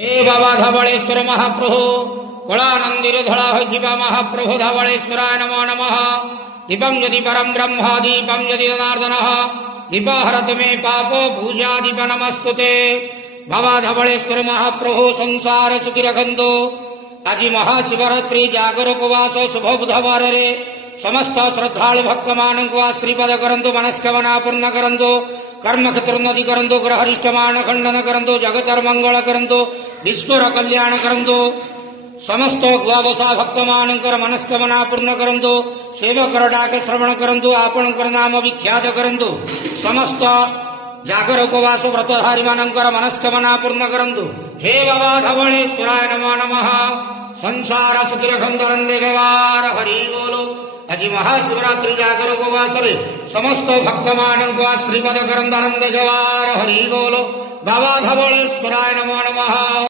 हे बाबा धवळेश्वर महाप्रभु कलानंदिर धड़ा होइथिबा महाप्रभु धवळेश्वराय नमो नमः। दीपं यदि परम ब्रह्म दीपं यदि जनार्दनः दीपहरतु मे पापो पूजा दीप नमस्तुते। बाबा धवळेश्वर महाप्रभु संसार सुखी रखंतो। आज महाशिवरात्रि जागर उपवास शुभ बुधवार रे समस्त श्रद्धालु भक्त मानक श्रीपद करंतु मनस्कामना पूर्ण करंतु कर्म क्षेत्रोन्नति करंतु ग्रहरिष्टमान खंडन करंतु जगतर मंगल करंतु विश्वर कल्याण करंतु समस्त द्वादशा भक्त मानकर मनस्कामना पूर्ण करंतु सेवक डाक श्रवण करंतु आपणकर नाम विख्यात करंतु समस्त जागर उपवास व्रतधारी मानकर मनस्कामना पूर्ण करंतु। हे बाबा धवळेश्वराय नमो नमः। संसार सुखी रखंतु नंदे गवार हरि बोलो। आज महाशिवरात्रि जागर उपवास रे समस्त भक्त मानक श्रीपद करंतु नंदे गवार हरि बोलो। बाबा धवळेश्वराय नमो नमः।